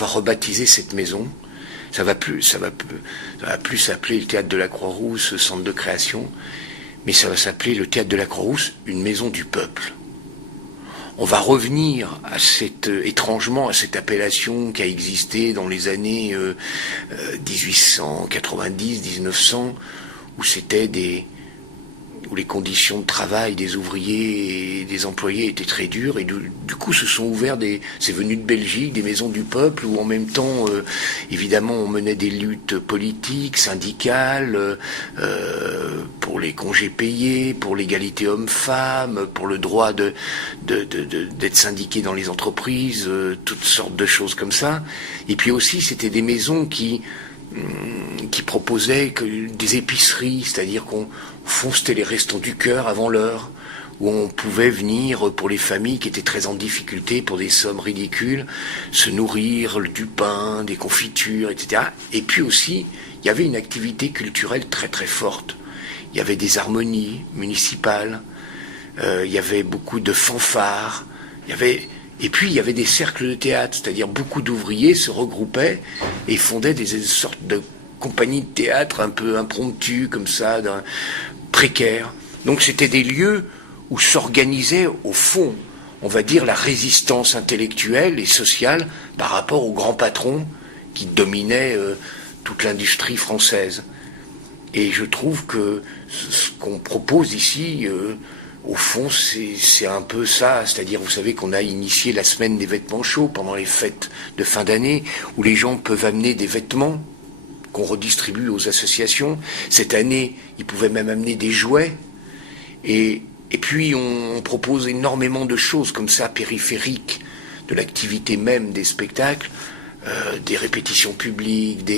On va rebaptiser cette maison. Ça va plus s'appeler le théâtre de la Croix-Rousse, centre de création, mais ça va s'appeler le théâtre de la Croix-Rousse, une maison du peuple. On va revenir à étrangement à cette appellation qui a existé dans les années 1890, 1900, où les conditions de travail des ouvriers et des employés étaient très dures, et du coup se sont ouverts c'est venu de Belgique, des maisons du peuple, où en même temps, évidemment, on menait des luttes politiques, syndicales, pour les congés payés, pour l'égalité homme-femme, pour le droit d'être syndiqué dans les entreprises, toutes sortes de choses comme ça. Et puis aussi, c'était des maisons qui proposaient des épiceries, c'est-à-dire c'était les restos du cœur avant l'heure, où on pouvait venir, pour les familles qui étaient très en difficulté, pour des sommes ridicules, se nourrir du pain, des confitures, etc. Et puis aussi, il y avait une activité culturelle très très forte. Il y avait des harmonies municipales, il y avait beaucoup de fanfares, et puis il y avait des cercles de théâtre, c'est-à-dire beaucoup d'ouvriers se regroupaient et fondaient des sortes de compagnies de théâtre un peu impromptues, comme ça, précaires. Donc c'était des lieux où s'organisait, au fond, on va dire, la résistance intellectuelle et sociale par rapport aux grands patrons qui dominaient toute l'industrie française. Et je trouve que ce qu'on propose ici, au fond, c'est un peu ça. C'est-à-dire, vous savez qu'on a initié la semaine des vêtements chauds pendant les fêtes de fin d'année, où les gens peuvent amener des vêtements qu'on redistribue aux associations. Cette année, ils pouvaient même amener des jouets. Et puis, on propose énormément de choses comme ça, périphériques de l'activité même des spectacles, des répétitions publiques,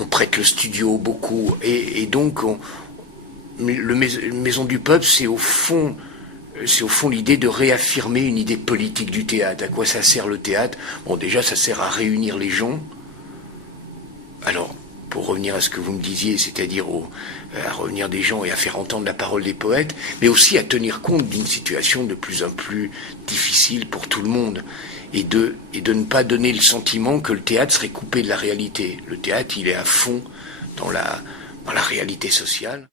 on prête le studio beaucoup. Et donc, Maison du Peuple, c'est au fond l'idée de réaffirmer une idée politique du théâtre. À quoi ça sert le théâtre? Bon, déjà, ça sert à réunir les gens. Alors, pour revenir à ce que vous me disiez, c'est-à-dire à revenir des gens et à faire entendre la parole des poètes, mais aussi à tenir compte d'une situation de plus en plus difficile pour tout le monde, et de ne pas donner le sentiment que le théâtre serait coupé de la réalité. Le théâtre, il est à fond dans la réalité sociale.